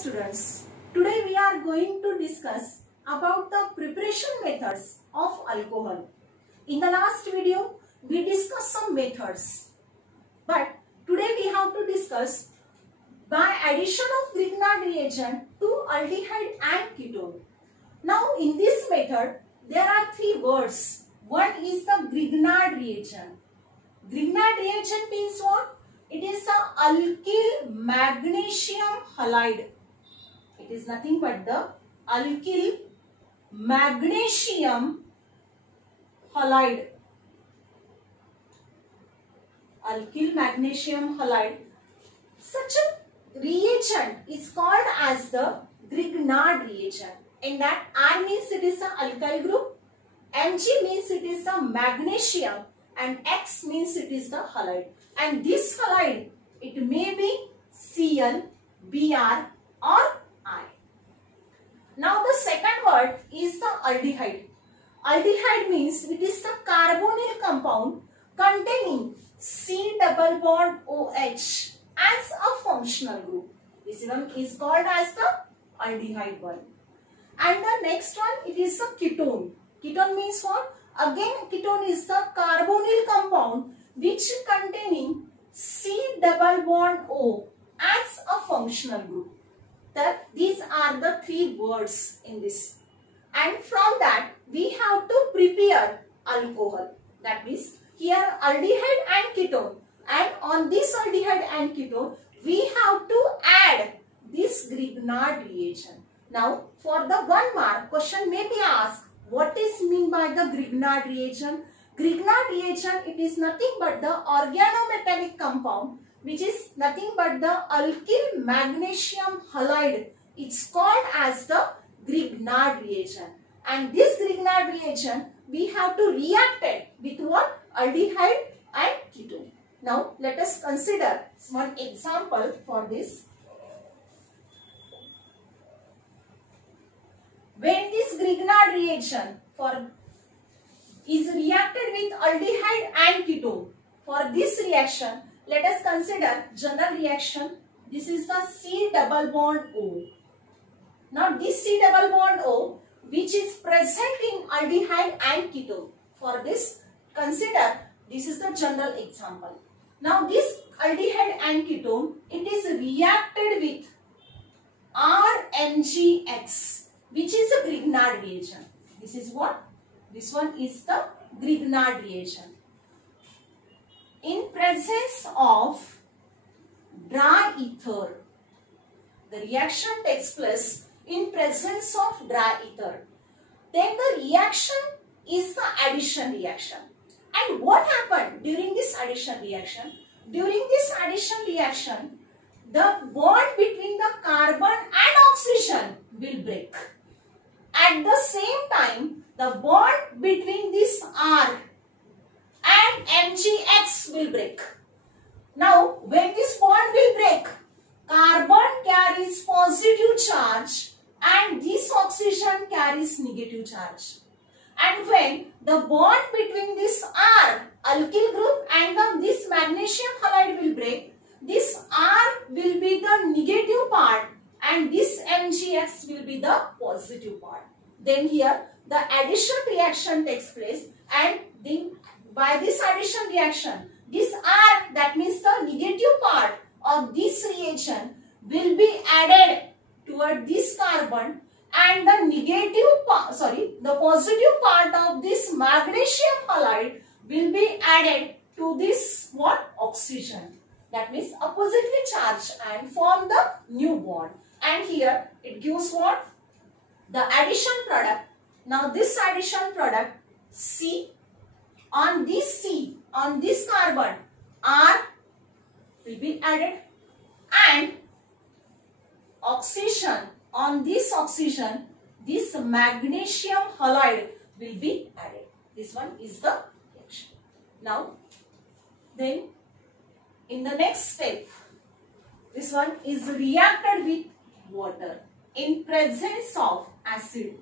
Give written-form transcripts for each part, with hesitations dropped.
students, today we are going to discuss about the preparation methods of alcohol. In the last video, we discussed some methods, but today we have to discuss by addition of Grignard reagent to aldehyde and ketone. Now in this method, there are three words. One is the Grignard reagent. Grignard reagent means what? It is the alkyl magnesium halide. It is nothing but the alkyl magnesium halide. Alkyl magnesium halide. Such a reagent is called as the Grignard reagent. In that, R means it is the alkyl group, Mg means it is the magnesium, and X means it is the halide. And this halide, it may be Cl, Br or I. Now the second word is the aldehyde. Aldehyde means it is the carbonyl compound containing C double bond OH as a functional group. This one is called as the aldehyde one. And the next one, it is the ketone. Ketone means what? Again, ketone is the carbonyl compound which containing C double bond O as a functional group. These are the three words in this. And from that, we have to prepare alcohol. That means here aldehyde and ketone. And on this aldehyde and ketone, we have to add this Grignard reagent. Now, for the 1 mark, question may be asked, what is mean by the Grignard reagent? Grignard reagent, it is nothing but the organometallic compound, which is nothing but the alkyl magnesium halide. It's called as the Grignard reagent. And this Grignard reagent, we have to react it with what? Aldehyde and ketone. Now, let us consider one example for this. When this Grignard reagent is reacted with aldehyde and ketone, for this reaction, let us consider general reaction. This is the C double bond O. Now this C double bond O, which is present in aldehyde and ketone. For this, consider this is the general example. Now this aldehyde and ketone, it is reacted with RMgX, which is a Grignard reagent. This is what? This one is the Grignard reagent. In presence of dry ether, the reaction takes place in presence of dry ether. Then the reaction is the addition reaction. And what happened during this addition reaction? During this addition reaction, the bond between the carbon and oxygen will break. At the same time, the bond between this R and MgX will break. Now, when this bond will break, carbon carries positive charge and this oxygen carries negative charge. And when the bond between this R, alkyl group, and this magnesium halide will break, this R will be the negative part and this MgX will be the positive part. Then here the addition reaction takes place, and by this addition reaction, this R, that means the negative part of this reagent, will be added toward this carbon, and the positive part of this magnesium halide will be added to this what? Oxygen. That means oppositely charged and form the new bond. And here it gives what? The addition product. Now this addition product C, on this carbon, R will be added, and oxygen, on this oxygen, this magnesium halide will be added. This one is the reaction. Now, then in the next step, this one is reacted with water in presence of acid,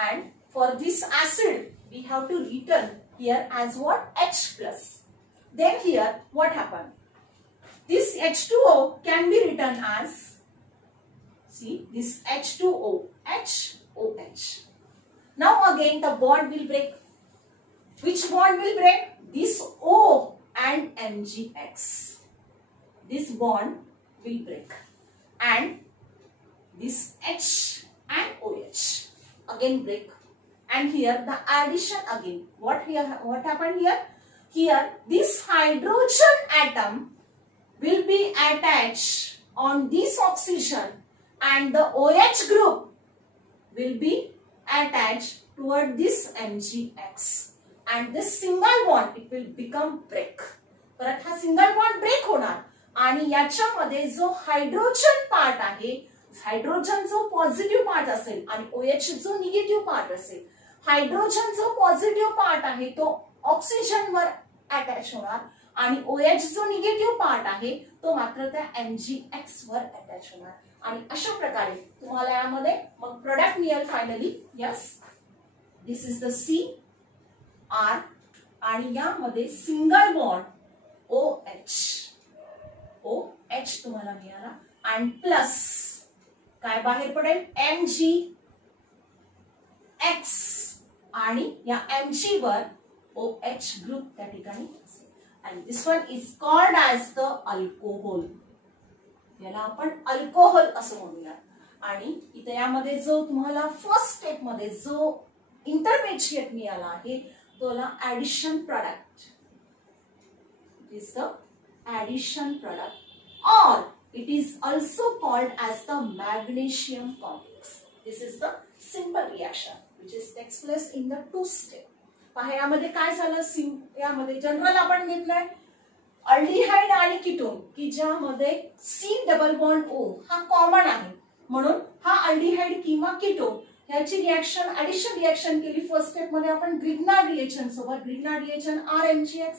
and for this acid we have to return here as what? H plus. Then here what happened? This H2O can be written as this H2O, HOH. Now again the bond will break. Which bond will break? This O and MgX. This bond will break. And this H and OH again break. And here the addition again. What happened here? Here this hydrogen atom will be attached on this oxygen and the OH group will be attached toward this MgX. And this single bond it will become break. परत हा single bond break होणार आणि याच्यामध्ये जो hydrogen part आहे, hydrogen जो positive part असेल आणि OH जो निगेटिव्ह पार्ट असेल, हायड्रोजन जो पॉझिटिव्ह पार्ट आहे तो ऑक्सिजन वर अटॅच होणार आणि OH जो निगेटिव्ह पार्ट आहे तो मात्र त्या MgX वर अटॅच होणार. आणि अशा प्रकारे तुम्हाला यामध्ये मग प्रोडक्ट मिळेल finally. Yes, this is the CR आणि यामध्ये सिंगल बॉन्ड OH तुम्हाला मिळाला आणि प्लस काय बाहेर पडेल MgX आणि या Mg वर OH ग्रुप त्या ठिकाणी असेल. आणि this one is called as the alcohol. याला आपण अल्कोहोल असं म्हणूया. आणि इथे यामध्ये जो तुम्हाला फर्स्ट स्टेप मध्ये जो इंटरमिजिएट मिळाला आहे तोला addition product. It is the addition product, or it is also called as the magnesium complex. This is the simple reaction which is takes place in the two step. पहा यामध्ये काय झालं, यामध्ये जनरल आपण घेतलंय अल्डिहाइड आणि ketone की ज्यामध्ये C डबल बॉन्ड O हा कॉमन आहे म्हणून हा अल्डिहाइड किंवा कीटोन याची रिएक्शन ऍडिशन रिएक्शन केली फर्स्ट स्टेप मध्ये आपण ग्रिग्नार्ड रिएक्शन सोबत. Grignard reaction RMgX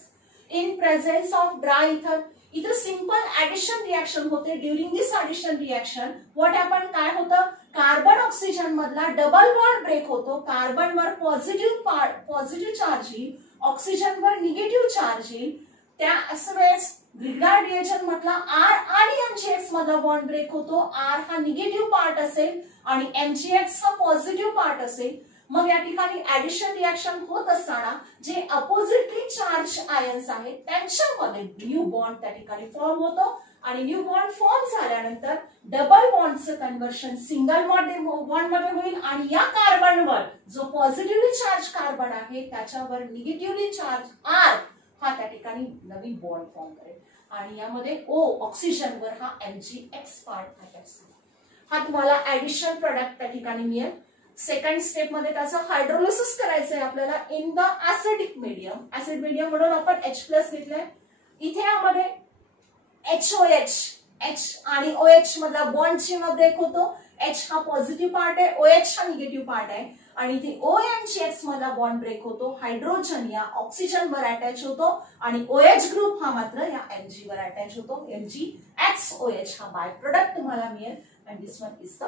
in presence of dry ether. इथं सिंपल ऍडिशन रिएक्शन होते. During this addition reaction what happen, काय होतं, कार्बन ऑक्सिजन मधला डबल बॉन्ड ब्रेक होतो. कार्बन वर पॉझिटिव्ह चार्ज येईल, ऑक्सिजन वर निगेटिव्ह चार्ज येईल. त्या वेळेस ग्रिग्नार्ड रिएक्शन मधला R आणि MgX मधला बॉन्ड ब्रेक होतो. R हा निगेटिव्ह पार्ट असेल आणि MgX हा पॉझिटिव्ह पार्ट असेल. मग या ठिकाणी ऍडिशन रिएक्शन होत असताना जे अपोजिटली चार्ज आयन्स आहेत त्यांच्यामध्ये न्यू बॉन्ड त्या ठिकाणी फॉर्म होतो आणि न्यू बॉन्ड फॉर्म झाल्यानंतर डबल बॉन्डचं कन्व्हर्शन सिंगल बॉन्ड मध्ये होईल आणि या कार्बनवर जो पॉझिटिव्हली चार्ज कार्बन आहे त्याच्यावर निगेटिव्हली चार्ज R हा त्या ठिकाणी नवीन बॉन्ड फॉर्म करेल आणि यामध्ये O ऑक्सिजनवर हा MgX पार्ट अटॅच. हा तुम्हाला ऍडिशन प्रोडक्ट त्या ठिकाणी मिळेल. सेकंड स्टेप मध्ये त्याचं हायड्रोलिसिस करायचंय आपल्याला in the acidic medium. Acid medium म्हणून आपण H+ घेतलंय. इथे यामध्ये HOH H आणि OH मधला बॉन्ड जेव्हा ब्रेक होतो H हा पॉझिटिव्ह पार्ट आहे, OH हा निगेटिव्ह पार्ट आहे आणि इथे OMgX मधला बॉन्ड ब्रेक होतो. हायड्रोजन या ऑक्सिजन वर अटॅच होतो आणि OH ग्रुप हा मात्र या Mg वर अटॅच होतो. MgXOH हा बाय प्रोडक्ट तुम्हाला मिळेल आणि दिस वन इज द.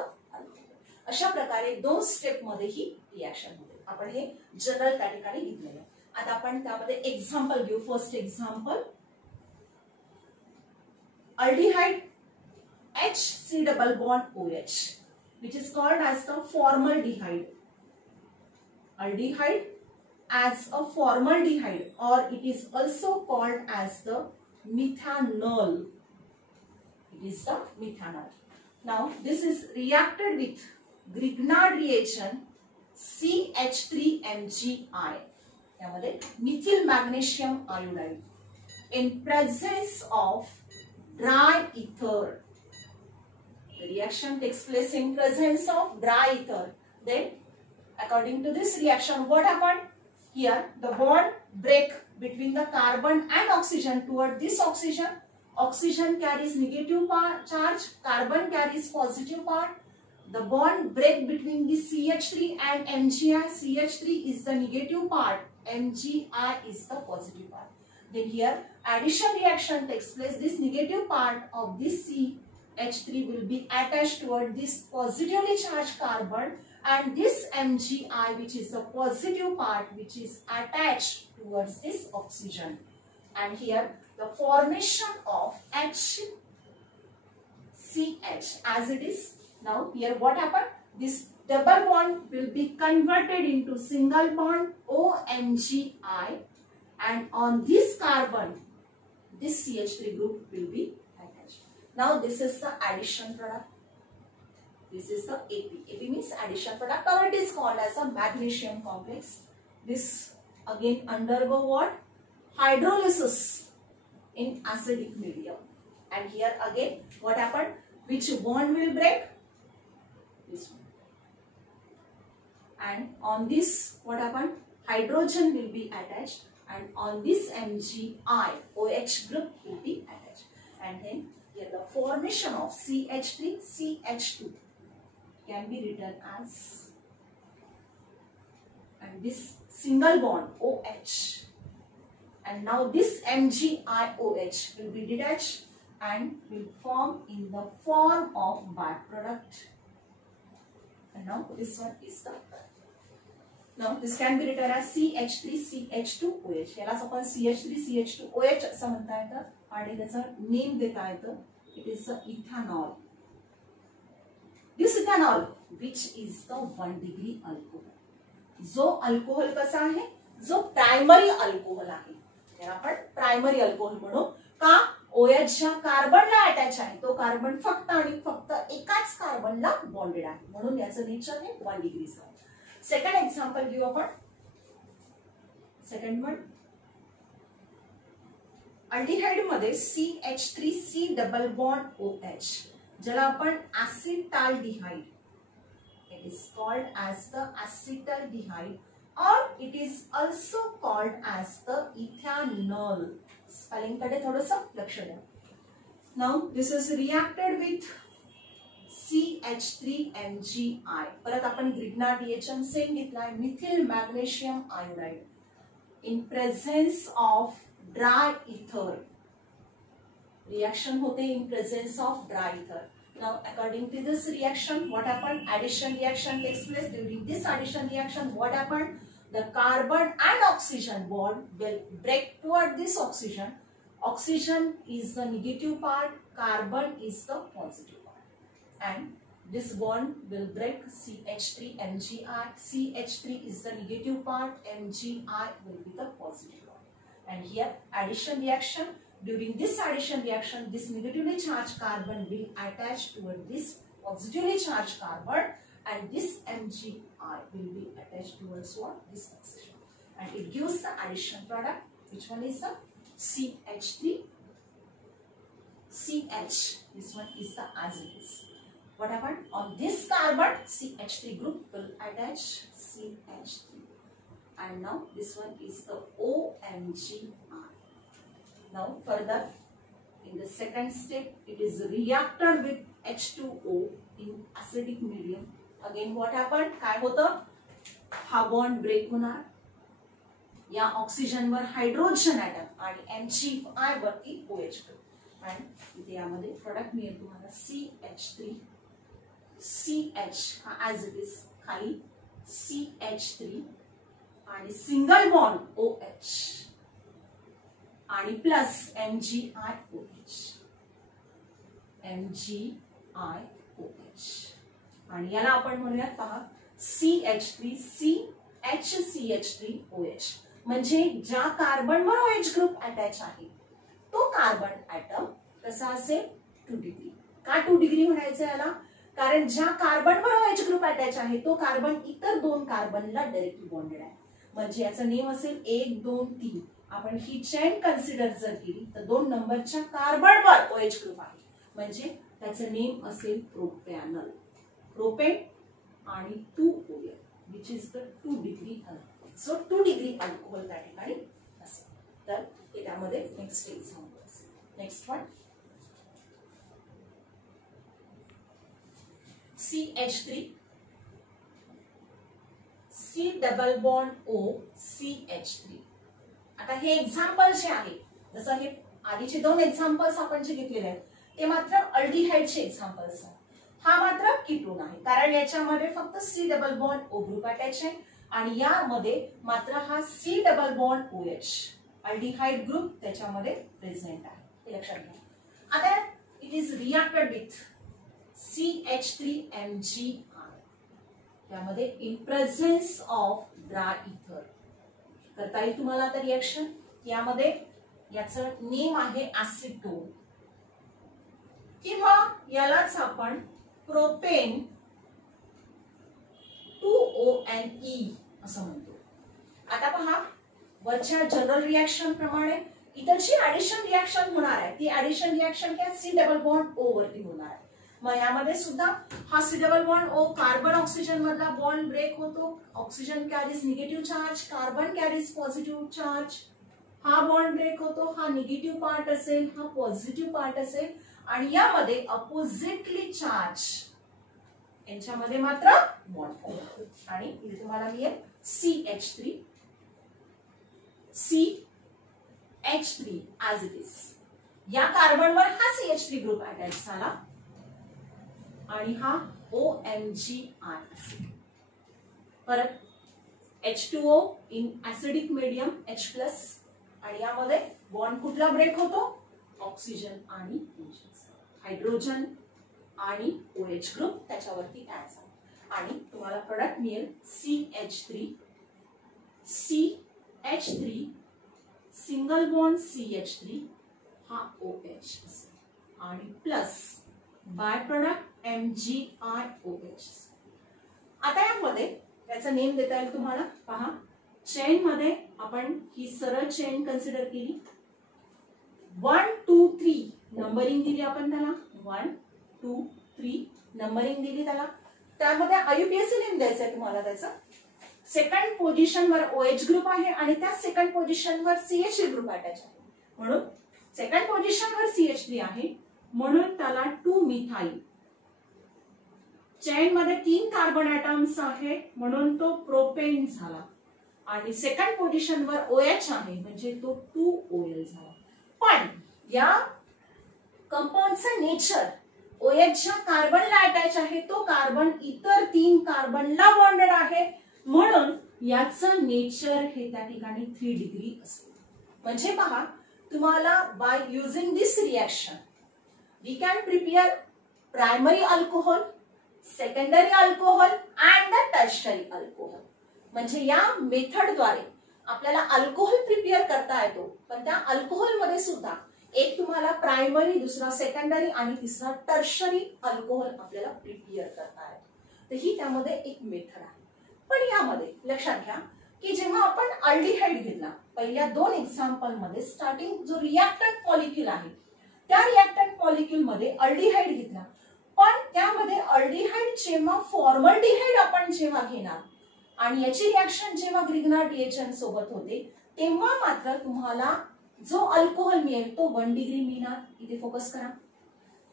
अशा प्रकारे दोन स्टेप मध्ये ही रिएक्शन होते. आपण हे जनरल त्या ठिकाणी घेतलेलं आहे. आता आपण त्यामध्ये एक्झाम्पल घेऊ. First example, aldehyde HC double bond OH which is called as the formaldehyde. Aldehyde as a formaldehyde or it is also called as the methanol. It is the methanol. Now this is reacted with Grignard reaction CH3MgI यामध्ये methyl magnesium iodide in presence of dry ether. The reaction takes place in presence of dry ether. Then according to this reaction what happened here, the bond break between the carbon and oxygen toward this oxygen. Oxygen carries negative charge, carbon carries positive part. The bond break between the CH3 and MgI. CH3 is the negative part, MgI is the positive part. Then here addition reaction takes place. This negative part of this CH3 will be attached toward this positively charged carbon and this MgI which is the positive part which is attached towards this oxygen. And here the formation of HCH as it is Now here what happened? This double bond will be converted into single bond OMgI, and on this carbon, this CH3 group will be attached. Now this is the addition product. This is the AP. AP means addition product, or it is called as a magnesium complex. This again undergo what? Hydrolysis in acidic medium. And here again what happened? Which bond will break? This one. And on this what happened? Hydrogen will be attached, and on this MgI OH group will be attached. And then here the formation of CH3 CH2 can be written as, and this single bond OH, and now this MgIOH will be detached and will form in the form of byproduct. And now this one is the, now this can be written as CH3CH2OH. यालाच आपण CH3CH2OH असं म्हणता येतं, आणि त्याचा name देता येतं. It is the ethanol. This ethanol, which is the 1 degree alcohol. जो अल्कोहोल कसा आहे? जो प्रायमरी अल्कोहोल आहे, त्याला आपण प्रायमरी अल्कोहोल म्हणू. का? OH ज्या कार्बनला अटॅच आहे तो कार्बन फक्त आणि फक्त एकाच कार्बनला बॉन्डेड आहे, म्हणून याचं नेचर हे 1 डिग्री आहे. सेकंड एक्झाम्पल घेऊ आपण. सेकंड वन, अल्डिहाइड मध्ये CH3C डबल बॉन्ड OH, ज्याला आपण acetaldehyde, it is called as the acetaldehyde, or it is also called as the ethanol. Spelling कडे थोडंसं लक्ष द्या. Now this is reacted with CH3MgI. परत आपण ग्रिग्नार्ड रिएक्शन सेम घेतलाय, methyl magnesium iodide in presence of dry ether. Reaction होते in presence of dry ether. Now according to this reaction what happened? Addition reaction takes place. During this addition reaction what happened? The carbon and oxygen bond will break toward this oxygen. Oxygen is the negative part, carbon is the positive part, and this bond will break CH3MgI. CH3 is the negative part, MgI will be the positive part. And here addition reaction. During this addition reaction, this negatively charged carbon will attach toward this positively charged carbon, and this MgI will be attached towards what? This oxygen, and it gives the addition product. Which one is the CH3 CH? This one is the as it is. What happened? On this carbon CH3 group will attach CH3, and now this one is the OMgI. Now further in the second step it is reacted with H2O in acidic medium. Again what happened? काय होतं? हा bond break होणार, या oxygen वर hydrogen atom आणि MgI वरती OH group, आणि इथे यामध्ये प्रोडक्ट मिळेल तुम्हाला CH3 CH हा ऍज इट इज, खाली CH3 आणि सिंगल बॉन्ड OH आणि प्लस MgIOH. MgIOH, आणि याला आपण म्हणूयात पहा CH3 CHCH3OH. म्हणजे ज्या कार्बनवर OH ग्रुप अटॅच आहे तो कार्बन ऍटम कसा असेल? 2 डिग्री. का 2 डिग्री म्हणायचं याला? कारण ज्या कार्बनवर OH ग्रुप अटॅच आहे तो कार्बन इतर 2 कार्बनला डायरेक्टली बॉन्डेड आहे, म्हणजे याचं नेम असेल 1 2 3. आपण ही चेन कन्सिडर जर केली तर 2 नंबरच्या कार्बनवर OH ग्रुप आहे, म्हणजे त्याचं नेम असेल प्रोपॅनल. प्रोपेन आणि 2OL, which is the 2 degree alcohol. So 2 degree alcohol त्या ठिकाणी असेल. तर त्यामध्ये नेक्स्ट एक्झाम्पल असेल. Next one, CH3 C double bond O CH3. आता हे एक्झाम्पल जे आहे, जसं हे आधीचे 2 एक्झाम्पल्स आपण जे घेतलेले आहेत ते मात्र अल्डिहाइडचे एक्झाम्पल्स आहेत. हा मात्र कीटोन आहे, कारण याच्यामध्ये फक्त C double bond O group attach आहे, आणि यामध्ये मात्र हा C double bond OH aldehyde group त्याच्यामध्ये प्रेझेंट आहे, हे लक्षात घ्या. आता it is reacted with CH3MgI. त्यामध्ये इन प्रेझेन्स ऑफ ड्राय इथर करता येईल तुम्हाला आता रिएक्शन. यामध्ये याचं नेम आहे ऍसिटोन किंवा यालाच आपण प्रोपेन 2ONe असं म्हणतो. आता पहा, वरच्या जनरल रिएक्शन प्रमाणे इतर जी ऍडिशन रिएक्शन होणार आहे ती ऍडिशन रिएक्शन काय C डबल बॉन्ड O वरती होणार आहे. मग यामध्ये सुद्धा हा C double bond O carbon oxygen मधला बॉन्ड ब्रेक होतो. Oxygen carries negative charge, carbon carries positive charge. हा बॉन्ड ब्रेक होतो, हा निगेटिव्ह पार्ट असेल, हा पॉझिटिव्ह पार्ट असेल आणि यामध्ये अपोजिटली चार्ज यांच्यामध्ये मात्र बॉन्ड फॉर्म होतो. आणि इथे तुम्हाला मिळेल CH3 ऍज इट इज. या कार्बनवर हा CH3 ग्रुप अटॅच झाला आणि हा OMgI असेल. परत H2O in acidic medium H+ आणि यामध्ये बॉन्ड कुठला ब्रेक होतो? ऑक्सिजन आणि हायड्रोजन आणि OH ग्रुप त्याच्यावरती ऍड झाला आणि तुम्हाला प्रोडक्ट मिळेल CH3 सिंगल बॉन्ड CH3 हा OH आणि प्लस बाय प्रोडक्ट MgIOH. आता यामध्ये त्याचा नेम देता येईल तुम्हाला. पहा, चेन मध्ये आपण ही सरळ चेन कन्सिडर केली. 1 2 3 नंबरिंग दिली आपण त्याला. 1 2 3 नंबरिंग दिली त्याला. त्यामध्ये IUPAC नेम द्यायचं आहे तुम्हाला त्याचं. सेकंड पोझिशनवर OH ग्रुप आहे आणि त्या सेकंड पोझिशनवर CH3 ग्रुप अटॅच आहे. म्हणून सेकंड पोझिशनवर CH3 आहे म्हणून त्याला 2 मिथाइल. चेन मध्ये 3 कार्बन ऍटम्स आहेत म्हणून तो प्रोपेन झाला आणि सेकंड पोझिशनवर OH आहे म्हणजे तो 2OL झाला. पण या कंपाऊंडचं नेचर OH च्या कार्बनला अटॅच आहे, तो कार्बन इतर 3 कार्बनला बॉन्डेड आहे म्हणून याचं नेचर हे त्या ठिकाणी 3 डिग्री असेल. म्हणजे पहा, तुम्हाला by using this reaction we can prepare primary alcohol, secondary alcohol and the tertiary alcohol. म्हणजे या मेथडद्वारे आपल्याला अल्कोहोल प्रिपेअर करता येतो. पण त्या अल्कोहोल मध्ये सुद्धा एक तुम्हाला प्रायमरी, दुसरा सेकंडरी आणि तिसरा टर्शरी अल्कोहोल आपल्याला प्रिपेअर करता येतो. तर ही त्यामध्ये एक मेथड आहे. पण यामध्ये लक्षात घ्या की जेव्हा आपण अल्डिहाइड घेतला पहिल्या 2 एक्झाम्पल मध्ये स्टार्टिंग जो रिएक्टंट मॉलिक्यूल आहे त्या रिएक्टंट मॉलिक्यूल मध्ये अल्डिहाइड घेतला. पण त्यामध्ये अल्डिहाइड जेव्हा फॉर्मल्डिहाइड आपण जेव्हा घेणार आणि याची रिएक्शन जेव्हा ग्रिग्नार्ड रिएजंट सोबत होते तेव्हा मात्र तुम्हाला जो अल्कोहोल मिळेल तो 1 डिग्री मिळणार. इथे फोकस करा.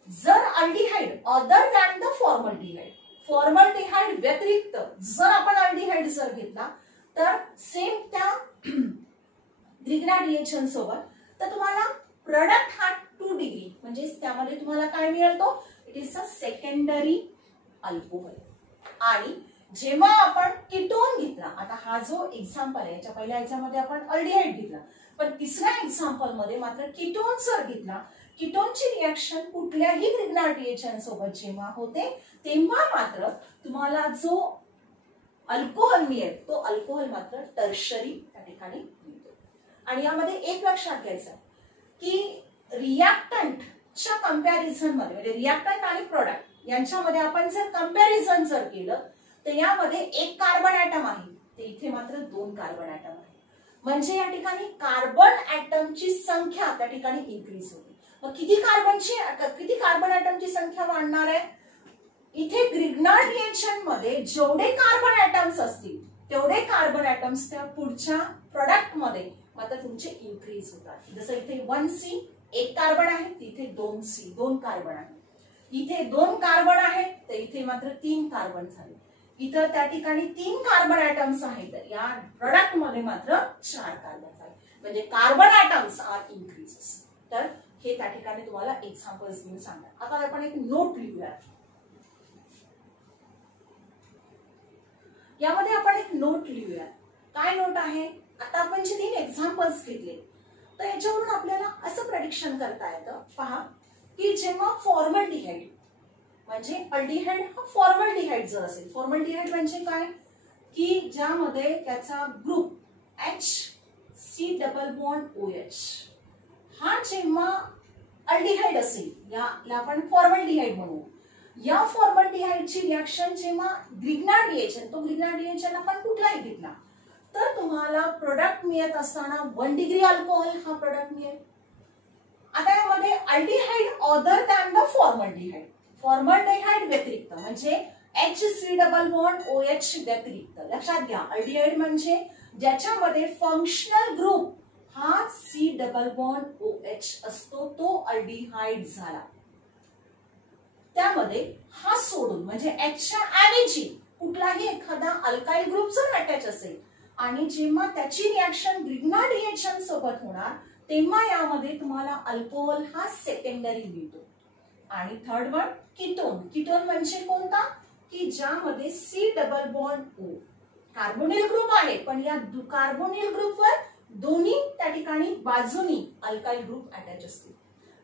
जर aldehyde other than the formaldehyde व्यतिरिक्त जर आपण अल्डिहाइड जर घेतला तर सेम त्या ग्रिग्नार्ड रिएजंट सोबत तर तुम्हाला प्रोडक्ट हा 2 डिग्री म्हणजे त्यामध्ये तुम्हाला काय मिळेल तो it is a secondary alcohol. आणि जेव्हा आपण कीटोन घेतला, आता हा जो एक्झाम्पल आहे याच्या पहिल्या एक्झाम्पल मध्ये आपण अल्डिहाइड घेतला पण तिसऱ्या एक्झाम्पल मध्ये मात्र कीटोन जर घेतला, कीटोनची रिएक्शन कुठल्याही ग्रिग्नार्ड रिएजंट सोबत जेव्हा होते तेव्हा मात्र तुम्हाला जो अल्कोहोल मिळेल तो अल्कोहोल मात्र टर्शरी त्या ठिकाणी मिळतो. आणि यामध्ये एक लक्षात घ्यायचं की रिएक्टंटच्या कंपॅरिझन मध्ये म्हणजे रिएक्टंट आणि प्रोडक्ट यांच्यामध्ये आपण जर कंपॅरिझन जर केलं तर यामध्ये 1 कार्बन ऍटम आहे ते इथे मात्र 2 कार्बन ऍटम आहे. म्हणजे या ठिकाणी कार्बन ऍटमची संख्या त्या ठिकाणी इन्क्रीज होते. मग किती कार्बन ऍटमची संख्या वाढणार आहे? इथे ग्रिग्नार्ड रिएक्शन मध्ये जेवढे कार्बन ऍटम्स असतील तेवढे कार्बन ऍटम्स त्या पुढच्या प्रोडक्ट मध्ये मात्र तुमचे इन्क्रीज होतात. जसं इथे 1C 1 कार्बन आहे तिथे 2C 2 कार्बन आहे. इथे 2 कार्बन आहे तर इथे मात्र 3 कार्बन झाले. इतर त्या ठिकाणी 3 कार्बन ऍटम्स आहेत तर या प्रोडक्ट मध्ये मात्र 4 कार्बन झाले. म्हणजे कार्बन ऍटम्स आर इन्क्रीजेस. तर हे त्या ठिकाणी तुम्हाला एक्झाम्पल्स देऊन सांगतात. आता आपण एक नोट लिहूया. यामध्ये आपण एक नोट लिहूया. काय नोट आहे? आता आपण जे 3 एक्झाम्पल्स घेतले तर याच्यावरून आपल्याला असं प्रेडिक्शन करता येतं. पहा की जेव्हा फॉर्मल्डिहाइड म्हणजे अल्डिहाइड हा फॉर्मल्डिहाइड जर असेल, फॉर्मल्डिहाइड म्हणजे काय की ज्यामध्ये त्याचा ग्रुप HC≡OH हा जेव्हा अल्डिहाइड असेल, याला आपण फॉर्मल्डिहाइड म्हणू, या फॉर्मल्डिहाइडची रिएक्शन जेव्हा ग्रिग्नार्ड रिएजंट, तो ग्रिग्नार्ड रिएजंट आपण कुठलाही घेतला तर तुम्हाला प्रोडक्ट मिळत असताना 1 डिग्री अल्कोहोल हा प्रोडक्ट मिळेल. आता यामध्ये aldehyde other than the formaldehyde, formaldehyde व्यतिरिक्त म्हणजे HC≡OH व्यतिरिक्त. लक्षात घ्या, अल्डिहाइड म्हणजे ज्याच्यामध्ये फंक्शनल ग्रुप हा C≡OH असतो, तो अल्डिहाइड झाला. त्यामध्ये हा सोडून म्हणजे Hच्या ऐवजी कुठलाही एखादा अल्काइल ग्रुप जर अटॅच असेल आणि जेव्हा त्याची रिएक्शन ग्रिग्नार्ड रिएक्शन सोबत होणार तेव्हा यामध्ये तुम्हाला अल्कोहोल हा सेकंडरी मिळतो. आणि थर्ड वन कीटोन. कीटोन म्हणजे कोणता की ज्यामध्ये C≡O कार्बोनिल ग्रुप आहे, पण या कार्बोनिल ग्रुपवर दोन्ही त्या ठिकाणी बाजूनी अल्काइल ग्रुप अटॅच असतील.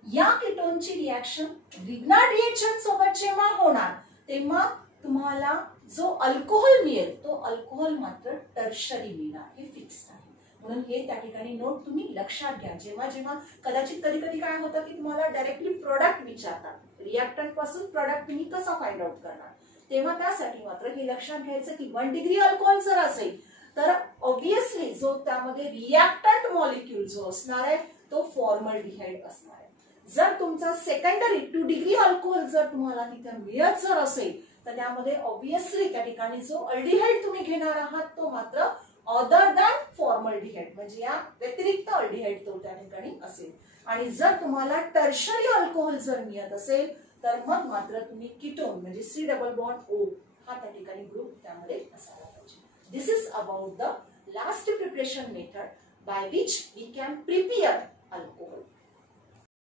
या कीटोनची रिएक्शन ग्रिग्नार्ड रिएक्शन सोबत जेव्हा होणार तेव्हा तुम्हाला जो अल्कोहोल मिळेल तो अल्कोहोल मात्र टर्शरी मिळणार, हे फिक्स आहे. म्हणून हे त्या ठिकाणी नोट तुम्ही लक्षात घ्या. जेव्हा जेव्हा कदाचित कधी कधी काय होतं की तुम्हाला डायरेक्टली प्रोडक्ट विचारतात, रिएक्टंट पासून प्रोडक्ट तुम्ही कसा फाइंड आउट करणार, तेव्हा त्यासाठी मात्र हे लक्षात घ्यायचं की 1 डिग्री अल्कोहोल जर असेल तर ऑब्विसली जो त्यामध्ये रिएक्टंट मॉलिक्यूल जो असणार आहे तो फॉर्मल्डिहाइड असणार आहे. जर तुमचा सेकंडरी 2 डिग्री अल्कोहोल जर तुम्हाला तिथे मिळत जर असेल तर त्यामध्ये ऑब्विसली त्या ठिकाणी जो अल्डिहाइड तुम्ही घेणार आहात तो मात्र अदर दॅन फॉर्मल्डिहाइड म्हणजे या व्यतिरिक्त अल्डिहाइड तो त्या ठिकाणी असेल. आणि जर तुम्हाला टर्शरी अल्कोहोल जर मिळत असेल तर मग मात्र तुम्ही कीटोन म्हणजे C≡O हा त्या ठिकाणी ग्रुप त्यामध्ये असायला पाहिजे. This is about the last preparation method by which we can prepare